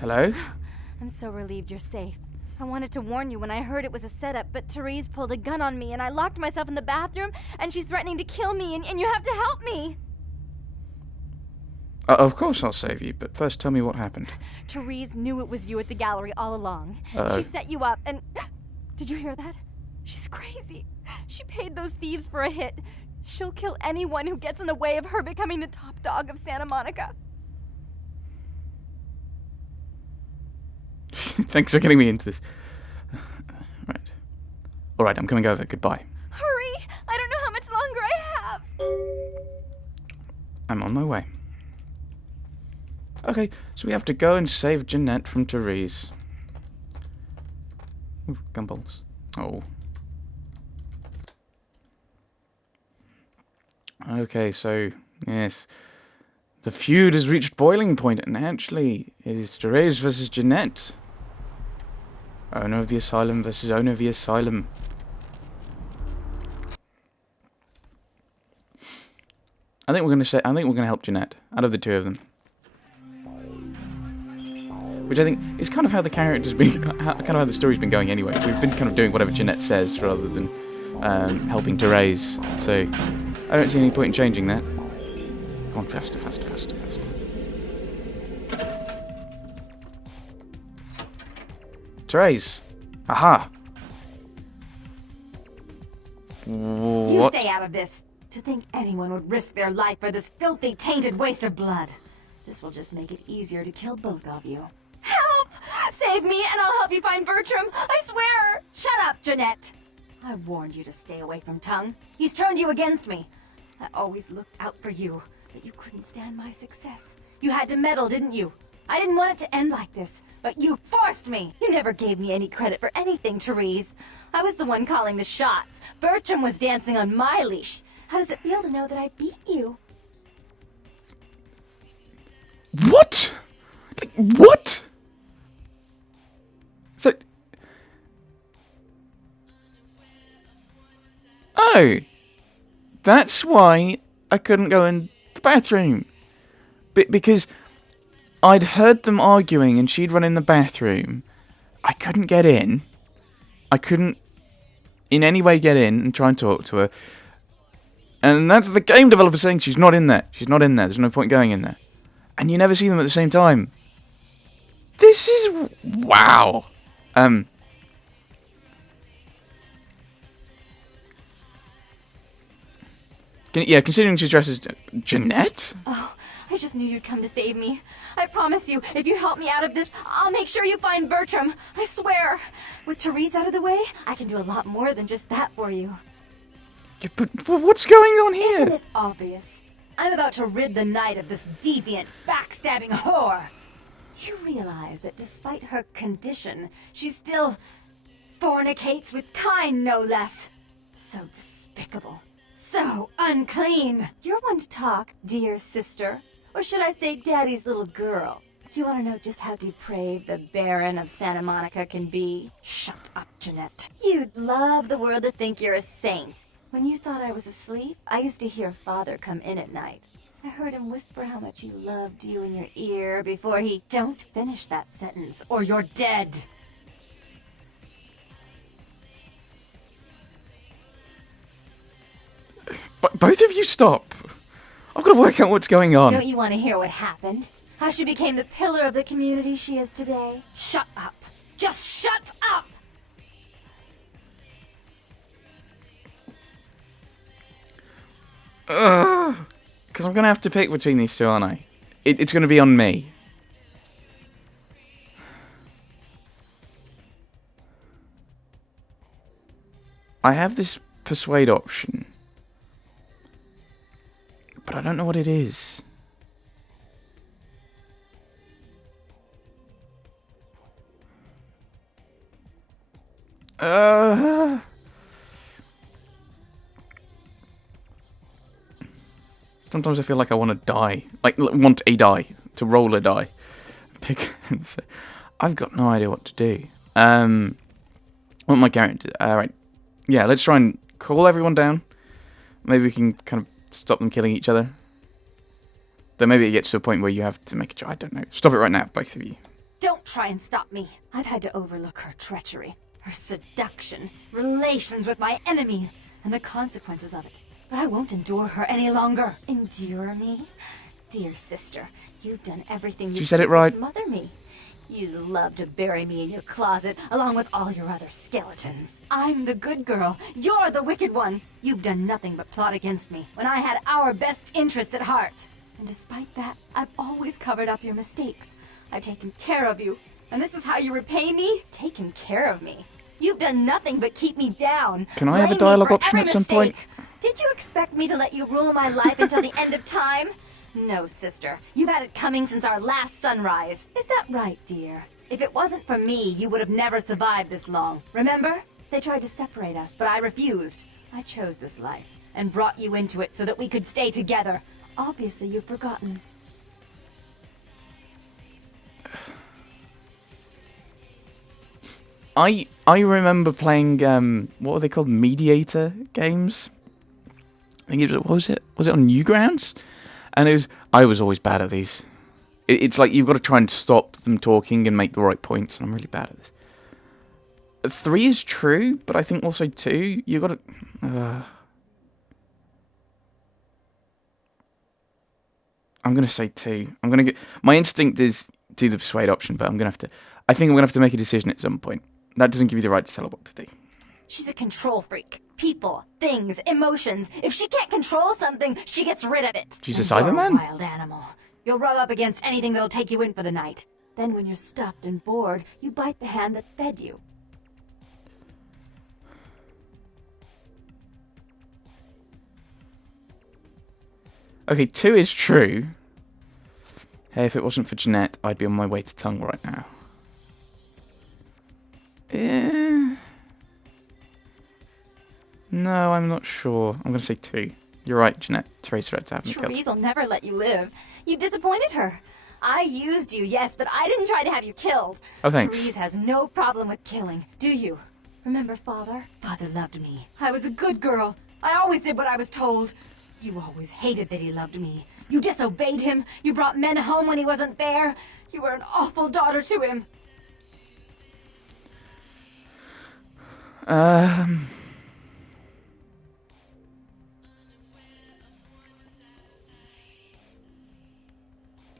Hello? I'm so relieved you're safe. I wanted to warn you when I heard it was a setup, but Therese pulled a gun on me and I locked myself in the bathroom and she's threatening to kill me and you have to help me! Of course I'll save you, but first tell me what happened. Therese knew it was you at the gallery all along. She set you up and... Did you hear that? She's crazy. She paid those thieves for a hit. She'll kill anyone who gets in the way of her becoming the top dog of Santa Monica. Thanks for getting me into this. Right. Alright, I'm coming over. Goodbye. Hurry! I don't know how much longer I have! I'm on my way. Okay, so we have to go and save Jeanette from Therese. Ooh, gumballs. Oh. Okay, so, yes. The feud has reached boiling point, and actually, it is Therese versus Jeanette. Owner of the asylum versus owner of the asylum. I think we're gonna help Jeanette out of the two of them. Which I think is kind of how the character's been, kind of how the story's been going anyway. We've been kind of doing whatever Jeanette says rather than helping Therese. So I don't see any point in changing that. Come on, faster, faster, faster, faster. Therese! Aha! What? You stay out of this! To think anyone would risk their life for this filthy, tainted waste of blood. This will just make it easier to kill both of you. Help! Save me and I'll help you find Bertram! I swear! Shut up, Jeanette! I warned you to stay away from Tongue. He's turned you against me. I always looked out for you, but you couldn't stand my success. You had to meddle, didn't you? I didn't want it to end like this, but you forced me! You never gave me any credit for anything, Therese. I was the one calling the shots. Bertram was dancing on my leash. How does it feel to know that I beat you? What? Like, what? So... Oh. That's why I couldn't go in the bathroom. Because I'd heard them arguing and she'd run in the bathroom. I couldn't get in. I couldn't in any way get in and try and talk to her. And that's the game developer saying she's not in there. She's not in there. There's no point going in there. And you never see them at the same time. This is... wow. Considering she's dressed as Jeanette? Oh, I just knew you'd come to save me. I promise you, if you help me out of this, I'll make sure you find Bertram. I swear. With Therese out of the way, I can do a lot more than just that for you. Yeah, but what's going on here? Isn't it obvious? I'm about to rid the night of this deviant, backstabbing whore. Do you realize that despite her condition, she still fornicates with kind, no less? So despicable. So unclean. You're one to talk, dear sister. Or should I say daddy's little girl? Do you want to know just how depraved the Baron of Santa Monica can be? Shut up, Jeanette. You'd love the world to think you're a saint. When you thought I was asleep, I used to hear Father come in at night. I heard him whisper how much he loved you in your ear before he... Don't finish that sentence, or you're dead. But both of you stop. I've got to work out what's going on. Don't you want to hear what happened? How she became the pillar of the community she is today? Shut up. Just shut up! Because I'm going to have to pick between these two, aren't I? It's going to be on me. I have this persuade option. But I don't know what it is. Sometimes I feel like I want to die. Like, want a die. To roll a die. Pick. I've got no idea what to do. What my character... Alright. Yeah, let's try and call everyone down. Maybe we can kind of stop them killing each other. Then maybe it gets to a point where you have to make a choice. I don't know. Stop it right now, both of you. Don't try and stop me. I've had to overlook her treachery, her seduction, relations with my enemies, and the consequences of it. But I won't endure her any longer. Endure me? Dear sister, you've done everything you said it could right. to smother me. You love to bury me in your closet, along with all your other skeletons. I'm the good girl. You're the wicked one. You've done nothing but plot against me, when I had our best interests at heart. And despite that, I've always covered up your mistakes. I've taken care of you. And this is how you repay me? Taken care of me. You've done nothing but keep me down. Can I have a Blame me dialogue for option every at some point? mistake. Did you expect me to let you rule my life until the end of time? No, sister. You've had it coming since our last sunrise. Is that right, dear? If it wasn't for me, you would have never survived this long. Remember? They tried to separate us, but I refused. I chose this life and brought you into it so that we could stay together. Obviously, you've forgotten. I remember playing what were they called, Mediator games? I think it was, what was it? Was it on Newgrounds? And I was always bad at these. It's like you've got to try and stop them talking and make the right points, and I'm really bad at this. 3 is true, but I think also 2, you've got to... I'm going to say 2. I'm going to get... My instinct is do the persuade option, but I'm going to have to... I think I'm going to have to make a decision at some point. That doesn't give you the right to tell her what to do. She's a control freak. People, things, emotions. If she can't control something, she gets rid of it. She's a And you're Cyberman? a wild animal. You'll rub up against anything that'll take you in for the night. Then when you're stuffed and bored, you bite the hand that fed you. Okay, 2 is true. Hey, if it wasn't for Jeanette, I'd be on my way to Tongue right now. No, I'm not sure. I'm going to say 2. You're right, Jeanette. Teresa had to have me killed. Therese will never let you live. You disappointed her. I used you, yes, but I didn't try to have you killed. Oh, thanks. Therese has no problem with killing, do you? Remember Father? Father loved me. I was a good girl. I always did what I was told. You always hated that he loved me. You disobeyed him. You brought men home when he wasn't there. You were an awful daughter to him.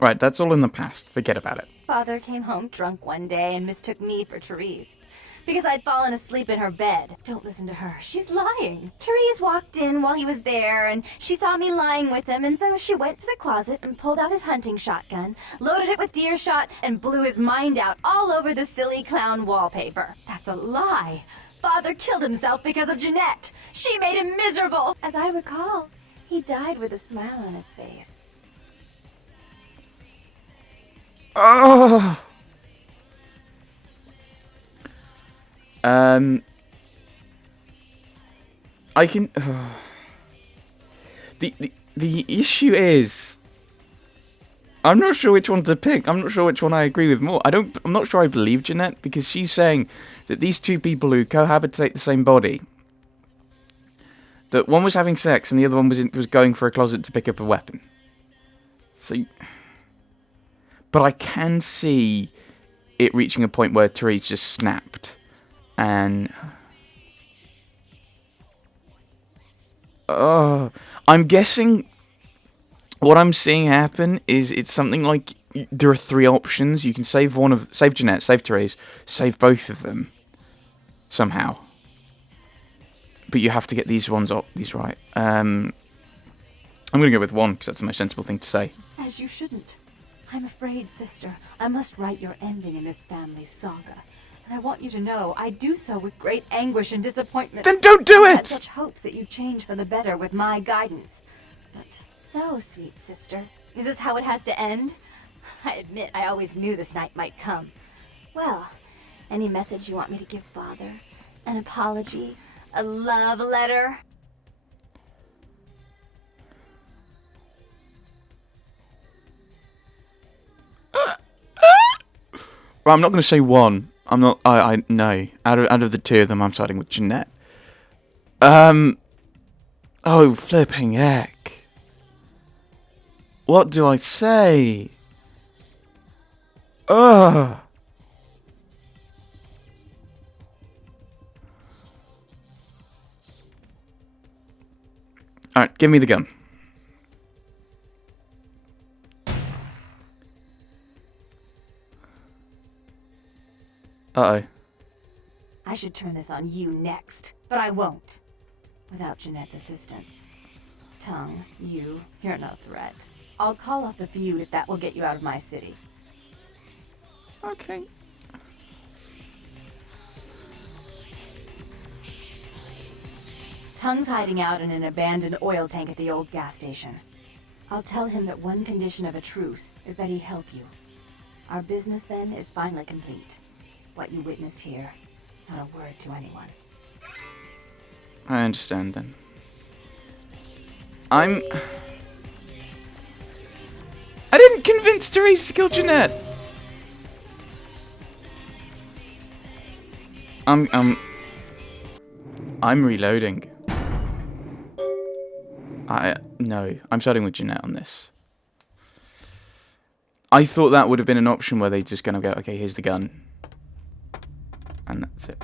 Right, that's all in the past. Forget about it. Father came home drunk one day and mistook me for Therese. Because I'd fallen asleep in her bed. Don't listen to her. She's lying. Therese walked in while he was there, and she saw me lying with him, and so she went to the closet and pulled out his hunting shotgun, loaded it with deer shot, and blew his mind out all over the silly clown wallpaper. That's a lie. Father killed himself because of Jeanette. She made him miserable. As I recall, he died with a smile on his face. Oh. I can. The issue is, I'm not sure which one to pick. I'm not sure which one I agree with more. I'm not sure I believe Jeanette, because she's saying that these two people who cohabitate the same body, that one was having sex and the other one was going for a closet to pick up a weapon. So, but I can see it reaching a point where Therese just snapped, and I'm guessing what I'm seeing happen is it's something like there are 3 options. You can save Jeanette, save Therese, save both of them somehow, but you have to get these right. I'm gonna go with 1 because that's the most sensible thing to say. As you shouldn't. I'm afraid, sister, I must write your ending in this family saga. And I want you to know I do so with great anguish and disappointment. Then don't do I had it! such hopes that you'd change for the better with my guidance. But so, sweet sister, is this how it has to end? I admit I always knew this night might come. Well, any message you want me to give Father? An apology? A love letter? Well, I'm not going to say 1. I'm not. No. Out of the 2 of them, I'm siding with Jeanette. Oh, flipping heck. What do I say? Ugh. Alright, give me the gun. Uh-oh. I should turn this on you next, but I won't. Without Jeanette's assistance. Tongue, you're no threat. I'll call off the feud if that will get you out of my city. Okay. Tongue's hiding out in an abandoned oil tank at the old gas station. I'll tell him that one condition of a truce is that he help you. Our business then is finally complete. What you witnessed here, not a word to anyone. I understand then. I didn't convince Therese to kill Jeanette. I'm reloading. No, I'm starting with Jeanette on this. I thought that would have been an option where they just gonna go, okay, here's the gun. And that's it.